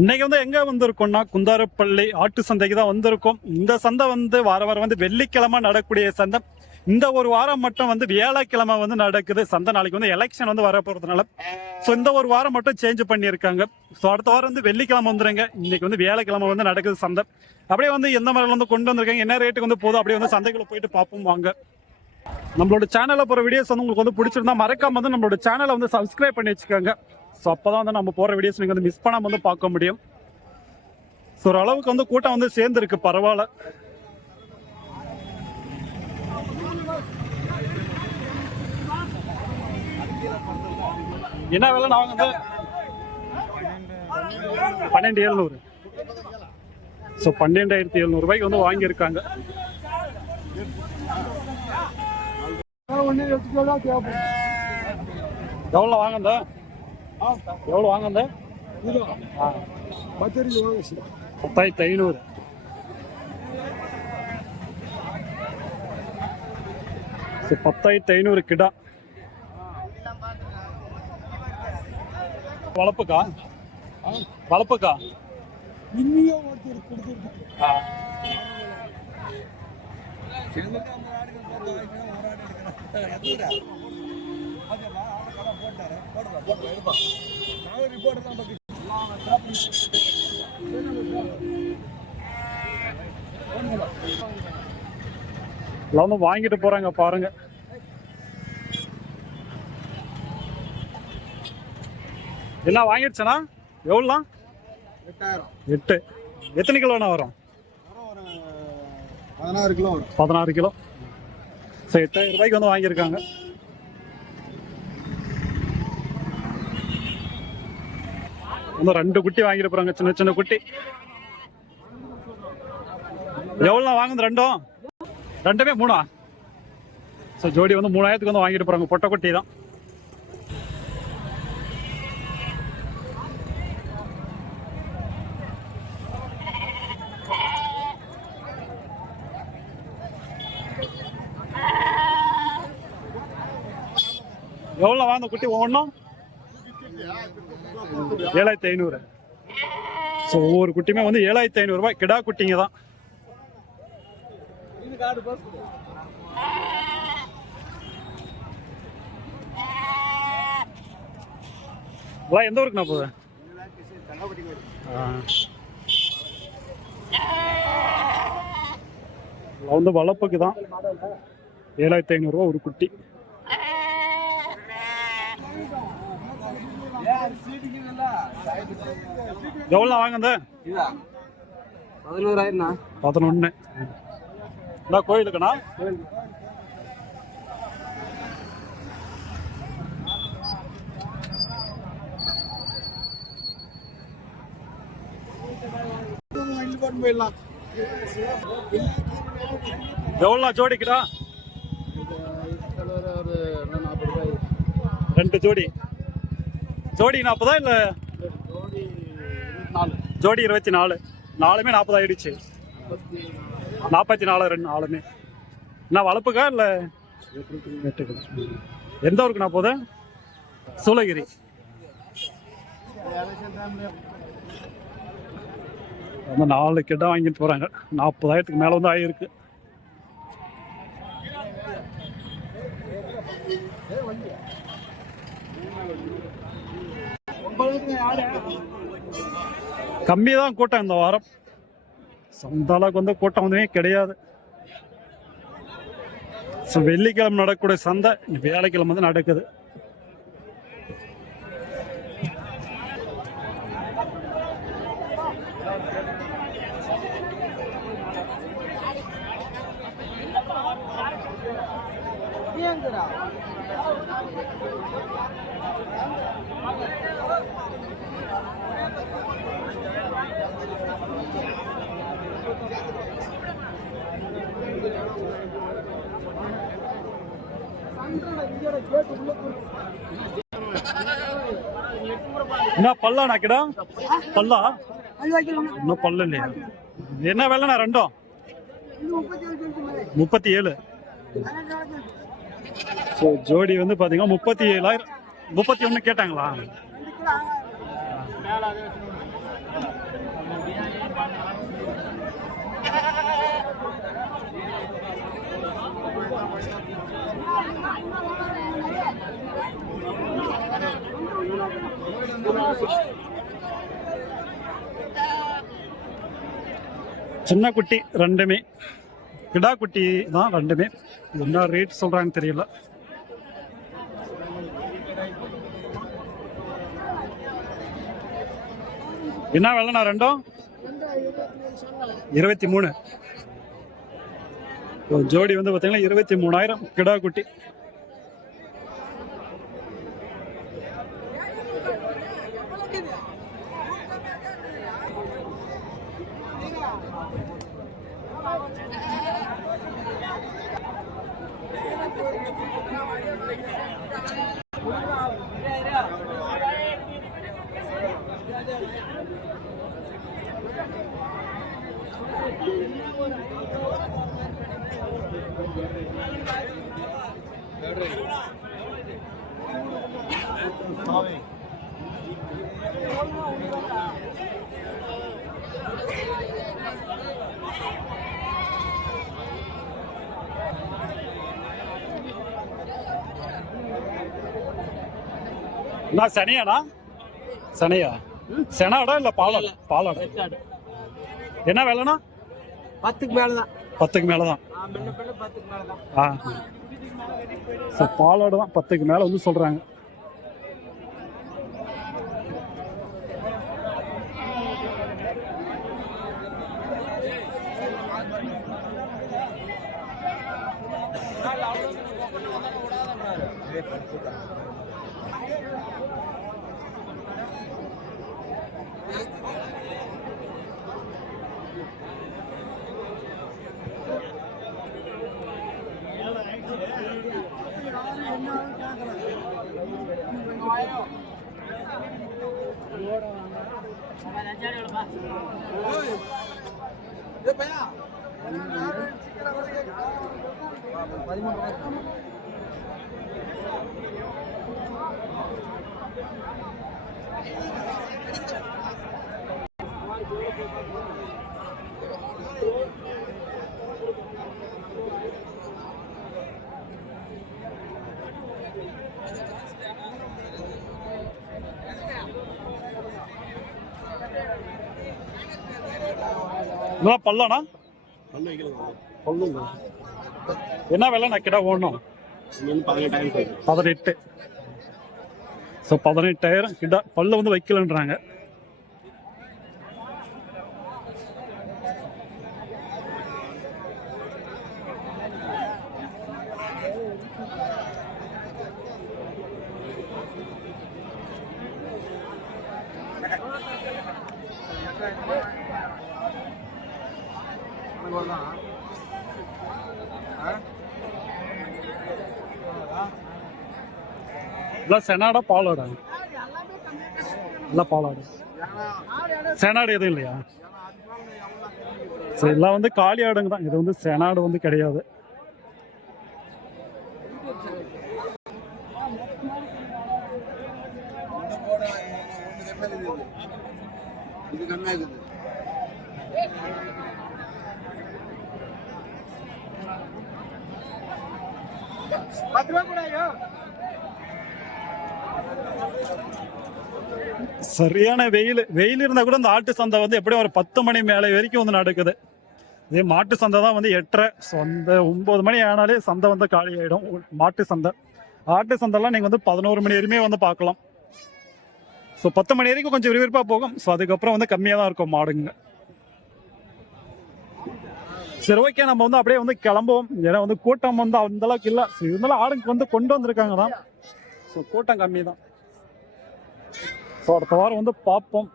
இன்னைக்கு வந்து எங்க வந்திருக்கோம்னா குந்தாரப்பள்ளி ஆட்டு சந்தைக்கு தான் வந்திருக்கோம். இந்த சந்தை வந்து வாரம் வந்து வெள்ளிக்கிழமை நடக்கக்கூடிய சந்தை. இந்த ஒரு வாரம் மட்டும் வந்து வியாழக்கிழமை வந்து நடக்குது சந்தை. நாளைக்கு வந்து எலெக்ஷன் வந்து வர போறதுனால ஸோ இந்த ஒரு வாரம் மட்டும் சேஞ்ச் பண்ணியிருக்காங்க. ஸோ அடுத்த வாரம் வந்து வெள்ளிக்கிழமை வந்துருங்க. இன்னைக்கு வந்து வியாழக்கிழமை வந்து நடக்குது சந்தை. அப்படியே வந்து எந்த மாதிரி வந்து கொண்டு வந்திருக்காங்க, என்ன ரேட்டுக்கு வந்து போதும், அப்படியே வந்து சந்தைக்குள்ள போயிட்டு பார்ப்போம் வாங்க. நம்மளோட சேனலில் போகிற வீடியோஸ் வந்து உங்களுக்கு வந்து பிடிச்சிருந்தா மறக்காம வந்து நம்மளோட சேனலை வந்து சப்ஸ்கிரைப் பண்ணி வச்சுக்கோங்க. ஸோ அப்போ தான் வந்து நம்ம போகிற வீடியோஸ் நீங்கள் வந்து மிஸ் பண்ணாமல் வந்து பார்க்க முடியும். ஸோ ஓரளவுக்கு வந்து கூட்டம் வந்து சேர்ந்துருக்கு, பரவாயில்ல. என்ன வேலை நான் வந்து 12,700. ஸோ 12,700 ரூபாய்க்கு வந்து வாங்கியிருக்காங்க. எவ்வளோ வாங்க, எவ்வளோ வாங்க? 10,500. ஸோ 10,500 கிடா. வளர்ப்புக்கா வளர்ப்புக்கா இன்னும் ஒருத்தர் கொடுத்துருக்கு. எல்லாம் வாங்கிட்டு போறாங்க பாருங்க. என்ன வாங்கிடுச்சனா? எவ்வளோலாம்? 8. எத்தனை கிலோண்ணா வரும்? 16 கிலோ வரும். 16 கிலோ. ஸோ 8,000 ரூபாய்க்கு வந்து வாங்கியிருக்காங்க. இன்னும் 2 குட்டி வாங்கிட்டு போறாங்க, சின்ன சின்ன குட்டி. எவ்வளோ வாங்குது? ரெண்டுமே 3. ஸோ ஜோடி வந்து 3,000க்கு வந்து வாங்கிட்டு போறாங்க. பொட்டை குட்டி தான். எவ்வளோ வாங்க குட்டி ஒவ்வொன்றும்? 7,500. ஸோ ஒவ்வொரு குட்டியுமே வந்து 7,500 ரூபாய். கிடா குட்டிங்க தான். எந்த ஊருக்குண்ணா போகுது? வந்து வளர்ப்புக்கு தான் 7,500 ரூபா ஒரு குட்டி. எவ்வளோ வாங்க? 11. கோயிலுக்குண்ணா? எவ்வளோ ஜோடிக்குடா? 2 ஜோடி. ஜோடி 40 இல்லை? ஜோடி 24. 4மே 40 ஆயிடுச்சு. 44 2 நாலுமே. என்ன வளர்ப்புக்கா இல்லை? எந்த ஊருக்கு நான் போதேன்? சூளகிரி. வந்து 4 கிட்ட வாங்கிட்டு போறாங்க. 40,000க்கு மேல வந்து ஆயிருக்கு. கம்மி தான் கூட்டம் இந்த வாரம். சொந்த அளவுக்கு வந்து கூட்டம் வந்து கிடையாது. வெள்ளிக்கிழமை நடக்கக்கூடிய சந்தை வியாழக்கிழமை வந்து நடக்குது. என்ன பல்லா நாக்கிடா? பல்லா இன்னும் பல்ல இல்லையா? என்ன வேலைண்ணா? 2 37. ஸோ ஜோடி வந்து பார்த்தீங்கன்னா 37,000. 31 கேட்டாங்களா? சின்ன குட்டி ரெண்டுமே கிடா குட்டி தான் ரெண்டுமே. என்ன ரேட் சொல்றாங்கன்னு தெரியல. என்ன விலைண்ணா ரெண்டும்? 23. ஜோடி வந்து பார்த்தீங்கன்னா 23,000 கிடா குட்டி. நான் சனியாண்ணா? சனியா? செனாடா இல்லை பாலாடா? பாலாடா. என்ன விலைண்ணா? 10க்கு மேல தான். 10க்கு மேலே தான். ஆ சார் பாலாடு தான் 10க்கு மேலே வந்து சொல்கிறாங்க. பல்லாண்ணா? பல்லுங்க. என்ன விலை நான் கிட்ட ஓடணும்? 18. ஸோ 18,000 கிட்ட பல்ல வந்து வைக்கலன்றாங்க. இதெல்லாம் செனாடா பாலாடா? எல்லாம் பாலாடு. செனாடு எதுவும் இல்லையா? சரி எல்லாம் வந்து காளி ஆடுங்க தான். இது வந்து செனாடு வந்து கிடையாது. சரியான வெயில் இருந்தா கூட இந்த ஆட்டு சந்தை வந்து எப்படியும் ஒரு 10 மணி மேலே வரைக்கும் வந்து நடக்குது. இதே மாட்டு சந்தை தான் வந்து 8:30. ஸோ அந்த 9 மணி ஆனாலே சந்தை வந்து காலி ஆகிடும் மாட்டு சந்தை. ஆட்டு சந்தைலாம் நீங்கள் வந்து 11 மணி வரையுமே வந்து பார்க்கலாம். ஸோ 10 மணி வரைக்கும் கொஞ்சம் விறுவிறுப்பாக போகும். ஸோ அதுக்கப்புறம் வந்து கம்மியாக தான் இருக்கும் மாடுங்க. சரி ஓகே, நம்ம வந்து அப்படியே வந்து கிளம்புவோம். ஏன்னா வந்து கூட்டம் வந்து அந்த அளவுக்கு இல்லை. ஸோ இருந்தாலும் ஆடுங்க வந்து கொண்டு வந்திருக்காங்க தான். ஸோ கூட்டம் கம்மி தான். ஸோ அடுத்த வாரம் வந்து பார்ப்போம்.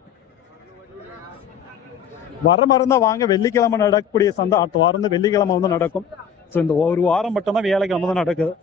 வர மாதிரி இருந்தால் வாங்க. வெள்ளிக்கிழமை நடக்கக்கூடிய சந்தை அடுத்த வாரம் வந்து வெள்ளிக்கிழமை வந்து நடக்கும். ஸோ இந்த ஒரு வாரம் மட்டும்தான் வியாழக்கிழமை தான் நடக்குது.